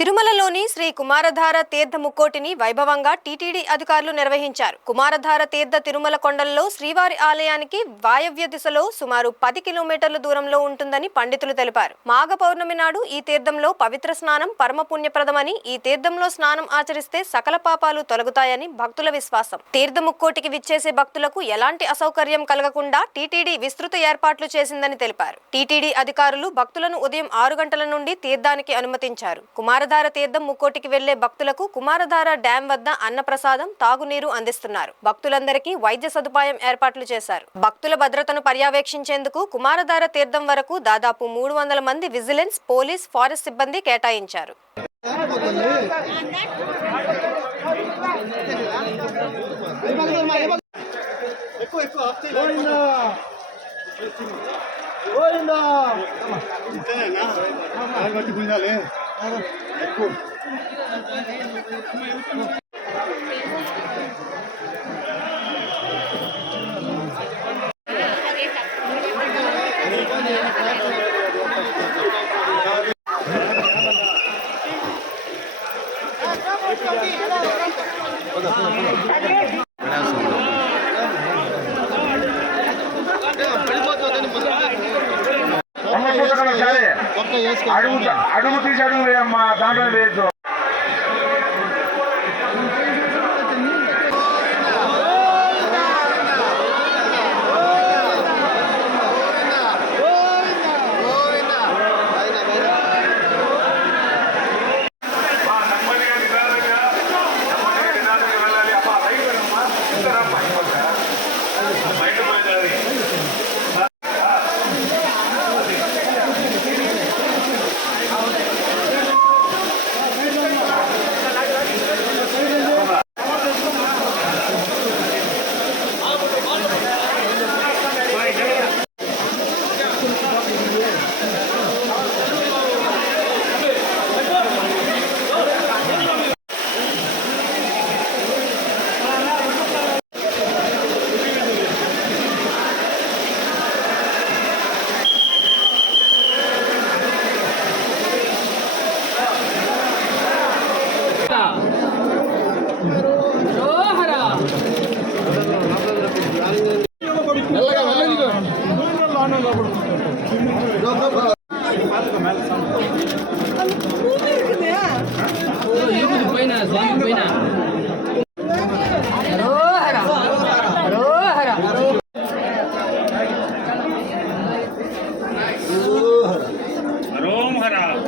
తిరుమలలోని శ్రీ కుమారధార తీర్థ ముక్కోటిని వైభవంగా టీటీడీ అధికారులు నిర్వహించారు. కుమారధార తీర్థ తిరుమల కొండల్లో శ్రీవారి ఆలయానికి వాయవ్య దిశలో సుమారు 10 కిలోమీటర్ల దూరంలో ఉంటుందని పండితులు తెలిపారు. మాఘ పౌర్ణమి నాడు ఈ తీర్థంలో పవిత్ర స్నానం పరమ పుణ్యప్రదమని, ఈ తీర్థంలో స్నానం ఆచరిస్తే సకల పాపాలు తొలగుతాయని భక్తుల విశ్వాసం. తీర్థ ముక్కోటికి విచ్చేసే భక్తులకు ఎలాంటి అసౌకర్యం కలగకుండా టీటీడీ విస్తృత ఏర్పాట్లు చేసిందని తెలిపారు. టీటీడీ అధికారులు భక్తులను ఉదయం 6 గంటల నుండి తీర్థానికి అనుమతించారు. కుమారధార తీర్థం ముక్కోటికి వెళ్లే భక్తులకు కుమారధార డ్యాం వద్ద అన్నప్రసాదం, తాగునీరు అందిస్తున్నారు. భక్తులందరికీ వైద్య సదుపాయం ఏర్పాట్లు చేశారు. భక్తుల భద్రతను పర్యవేక్షించేందుకు కుమారధార తీర్థం వరకు దాదాపు 300 మంది విజిలెన్స్, పోలీస్, ఫారెస్ట్ సిబ్బంది కేటాయించారు. అడుగు తీసి అడుగు దాంట్లో లేదు.